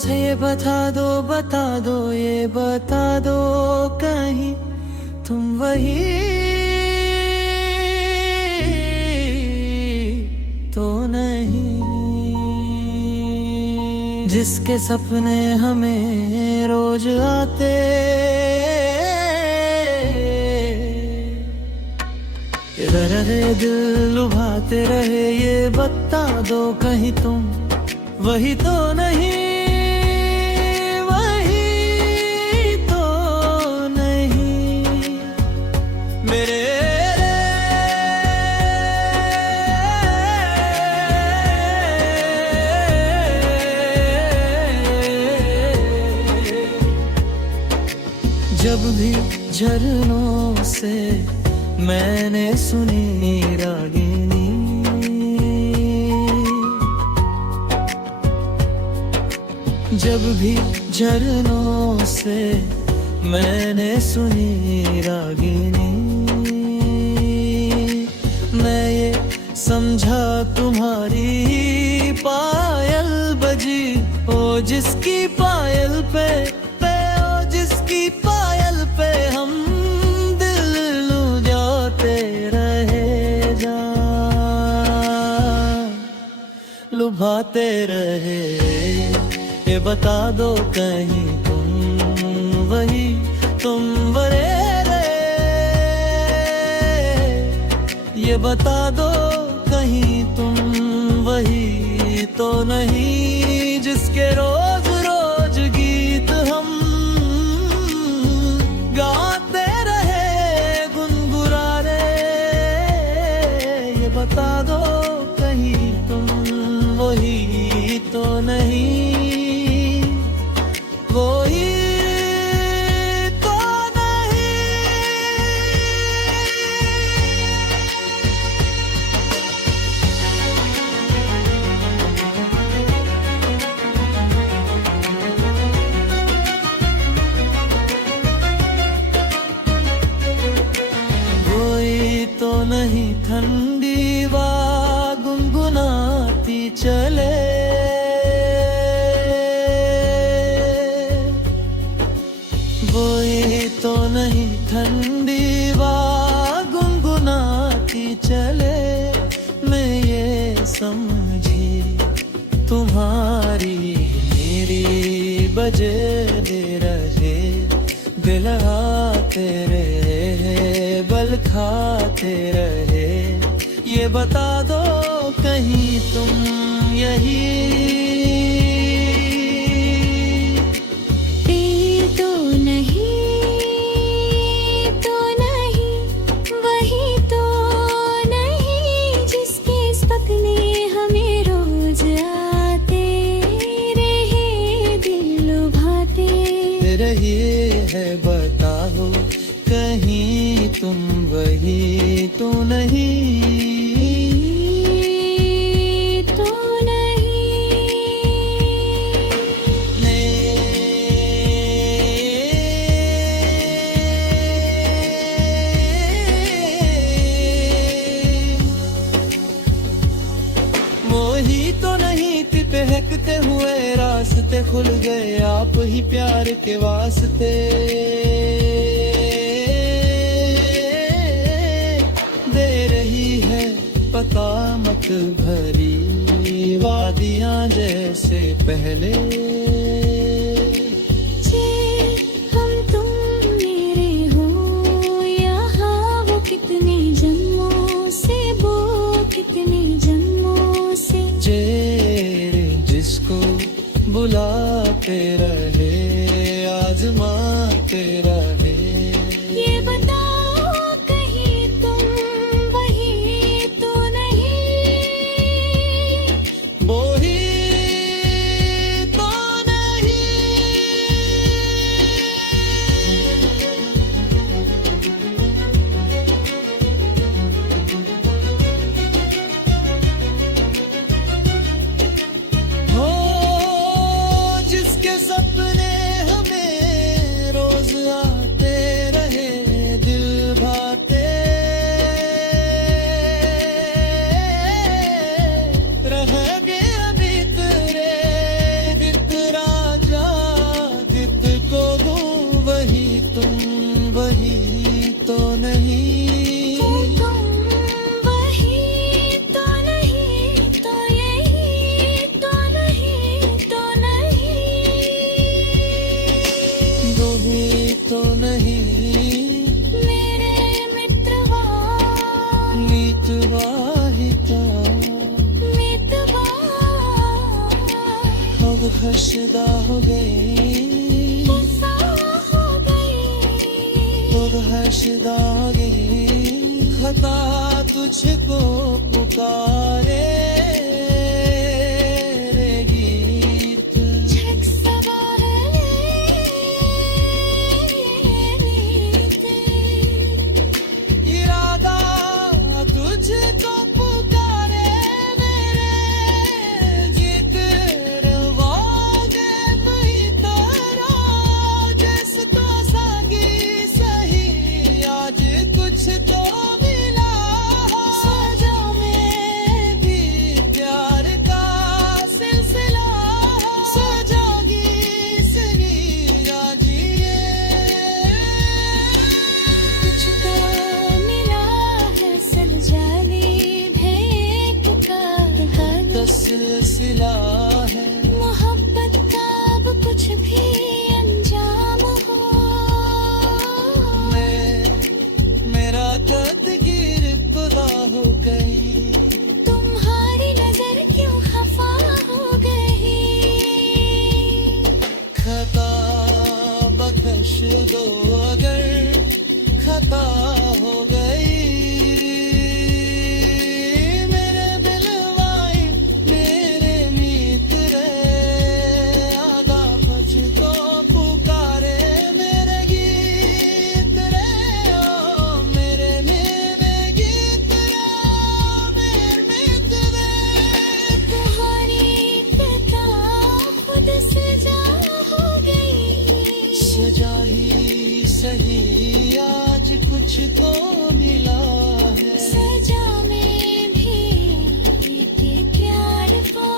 रोज है ये बता दो, ये बता दो कहीं तुम वही तो नहीं, जिसके सपने हमें रोज आते, रहे दिल लुभाते रहे। ये बता दो कहीं तुम वही तो नहीं, वही तो नहीं मेरे। जब भी झरनों से मैंने सुनी रागिनी, जब भी झरनों से मैंने सुनी रागिनी, मैं ये समझा तुम्हारी पायल बजी, ओ जिसकी पायल पे ओ जिसकी पायल पे हम लुभाते रहे। ये बता दो कहीं तुम वही तुम वरे, ये बता दो कहीं तुम वही तो नहीं, जिसके रोज रोज गीत हम गाते रहे गुनगुनाते। ये बता दो कहीं तुम वही तो नहीं, वही तो नहीं। वही तो नहीं ठंडी वा गुनगुनाती चले, वही तो नहीं ठंडी वा गुनगुनाती चले। मैं ये समझी तुम्हारी मेरी बजे दे रहे, दिल आते रहे बल खाते रहे। ये बता दो कहीं तुम यही तो नहीं, तो नहीं वही तो नहीं, जिसके सपने हमें रोज आते रहे दिल लुभाते रही है। बताओ कहीं तुम वही तो नहीं, वही तो नहीं। बहकते हुए रास्ते खुल गए आप ही प्यार के वास्ते, दे रही है पता मत भरी वादियां जैसे पहले। हम तुम मेरे हो यहाँ, वो कितने जन्मों से, वो कितने जन्मों से। जिसको बुलाते रहे आजमाते रहे। ये बताओ कहीं तुम वही तो नहीं, वही तो नहीं। हो जिसके सपने हमें रोज तो नहीं, मेरे मित्रवा मितवाहिता मितवा अब खशदा हो गई, सा हो गई खुद हशदा हो गई। खता तुझको पुकारे रे गीत, छक सवार नीते इरादा तुझको पुकारे मेरे गीत रवागे नहीं तारा जिस तो सांगी सही आज कुछ तो मिला सजा में भी प्यार का सिलसिला सजागी सही आज ये कुछ तो मिला है सलजाली भेंट का घर सिलसिला है मोहब्बत का अब कुछ भी अंजाम हो मेरा तकदीर खुदा हो गई, तुम्हारी नजर क्यों खफा हो गई खता बख्श दो अगर खता हो गई। मेरे दिलवाई मेरे मित्र आगा मुझको पुकारे मेरे गीत रे ओ मेरे गीत रे मेरे मित्र तुम्हारी किताब खुद सजा हो गई सजा ही सही आज कुछ तो मिला है सजा में भी एक प्यार का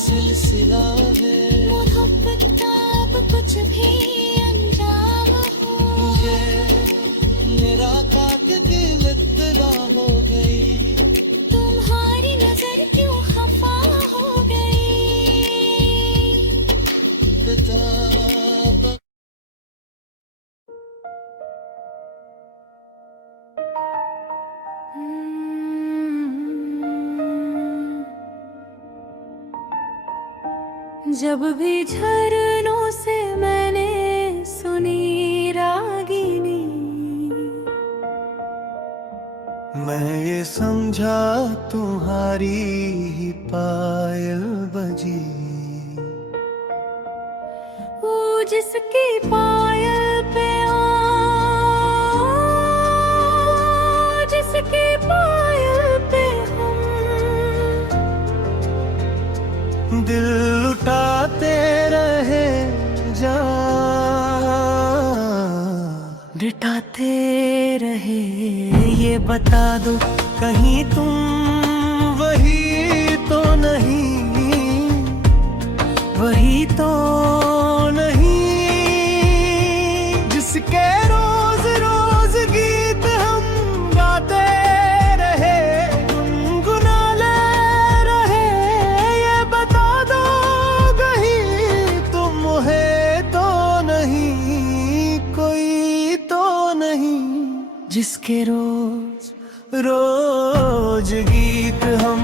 सिलसिला है मोहब्बत का अब कुछ भी अंजाम हो मेरा तकदीर इब्तिदा हो गई, तुम्हारी नजर क्यों खफा हो गई किताब जब भी झरनों से मैंने सुनी रागिनी मैं ये समझा तुम्हारी ही पायल बजी, वो जिसकी पायल पे जिसकी पायल पे हम दिल लुटाते रहे जा डिटाते रहे। ये बता दो कहीं तुम वही तो नहीं, वही तो नहीं जिसके रोज रोज गीत हम गाते रहे गुनगुनाते रहे। ये बता दो कहीं तुम है तो नहीं, कोई तो नहीं जिसके रोज रोज गीत हम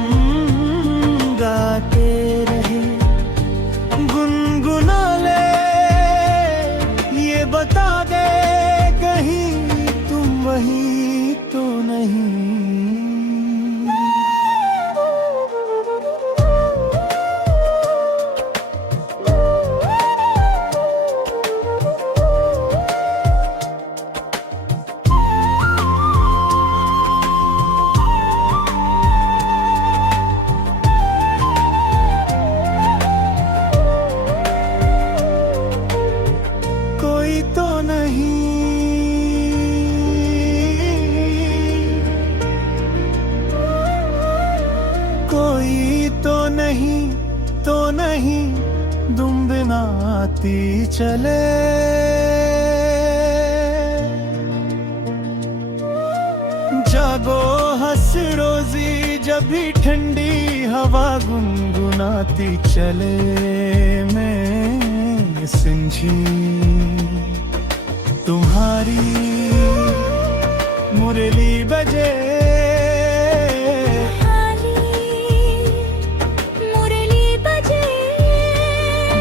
गाते रहे गुनगुना ले। ये बता दे कहीं तुम वही तो नहीं। कोई तो नहीं, कोई तो नहीं तुम बिना आती चले। जागो हंस रोजी जब भी ठंडी हवा गुनगुनाती चले। मैं समझी तुम्हारी मुरली बजे, मुरली बजे,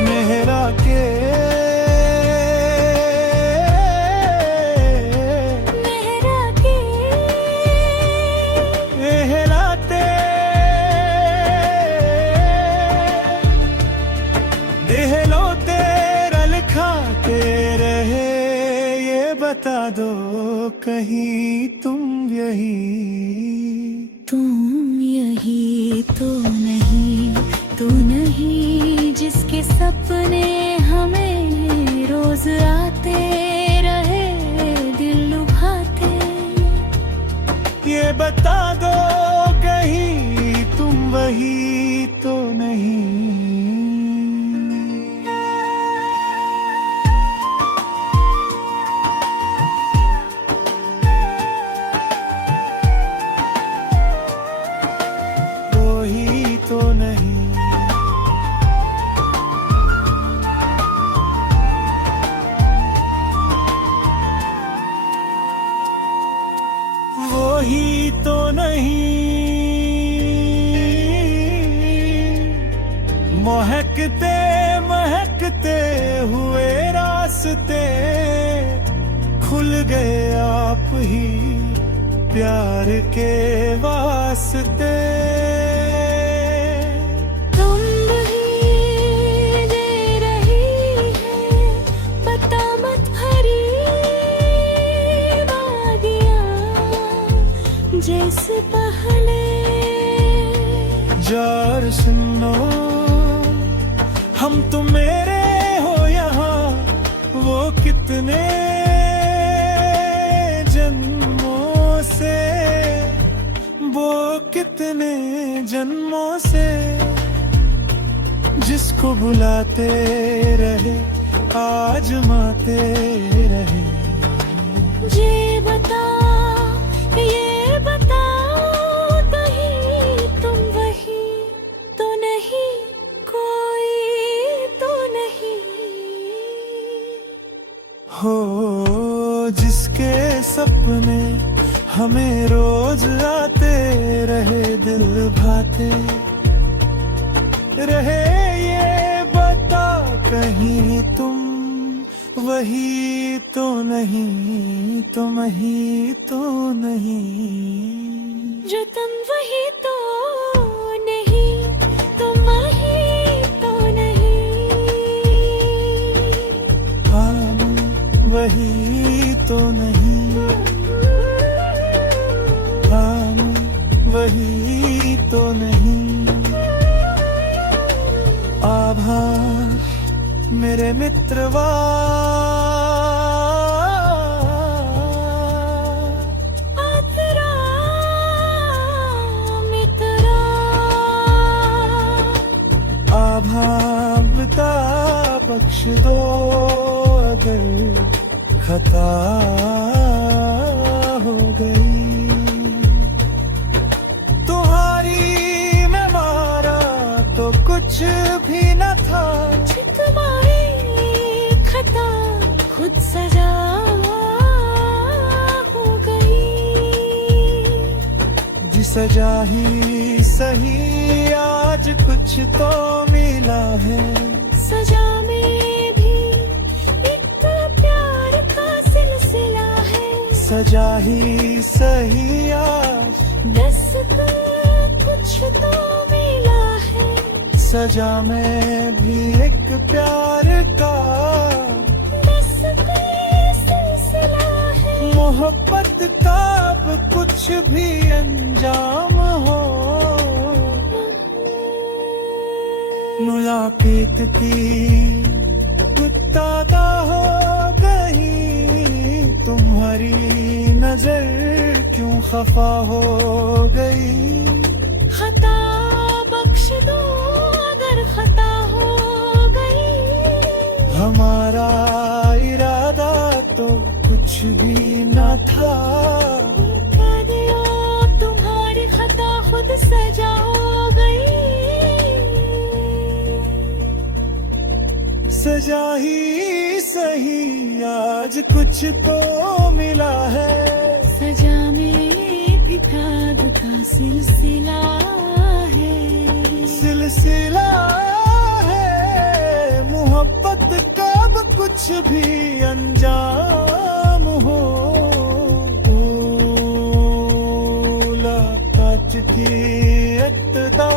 मेहरा के मेहरा के एहलाते देहलो तेरा लिखाते रहे, ये बता दो कहीं तुम यही तो नहीं जिसके सपने हमें रोज आते रहे, दिल लुभाते। ये बता दो कहीं तुम वही तो नहीं। वही तो नहीं। वही तो नहीं। महकते महकते हुए रास्ते खुल गए आप ही प्यार के वास्ते। तुम ही दे रही है पता मत भरी वादियाँ, जैसे पहले जार सुनो, हम तुम मेरे हो यहाँ, वो कितने जन्मों से, वो कितने जन्मों से जिसको बुलाते रहे आजमाते रहे। ये बता कहीं तुम वही तो नहीं, कोई तो नहीं हो जिसके सपने हमें रोज आते रहे, दिल भाते रहे। ये बता कहीं तुम वही तो नहीं, तुम ही तो नहीं। जो तुम वही तो नहीं, तुम वही तो नहीं। हाँ वही तो नहीं, हाँ वही तो नहीं। आभार मेरे मित्रवा, तेरा मित्रा। आभार बता बख्श दो अगर खता हो गई। तुम्हारी मैं मारा तो कुछ भी न था, तुम्हारी खता खुद सजा हो गई। जी सजा ही सही आज कुछ तो मिला है, सजा में भी एक प्यार का सिलसिला है। सजा ही सही आज दस कुछ तो मिला है, सजा में भी एक प्यार का सिलसिला है। मोहब्बत का अब कुछ भी अंजाम हो, मुलाकात की गुत्तादा हो गई। तुम्हारी नजर क्यों खफा हो गई। खता बख्श दो अगर खता हो गई। हमारा इरादा तो कुछ भी न था, कह दियो तुम्हारी खता खुद सजा हो गई। सजा ही सही आज आज कुछ तो मिला है, सजा में भी खाब का सिलसिला है। सिलसिला है मोहब्बत का, अब कुछ भी अंजाम हो। मुलाकात की इब्तिदा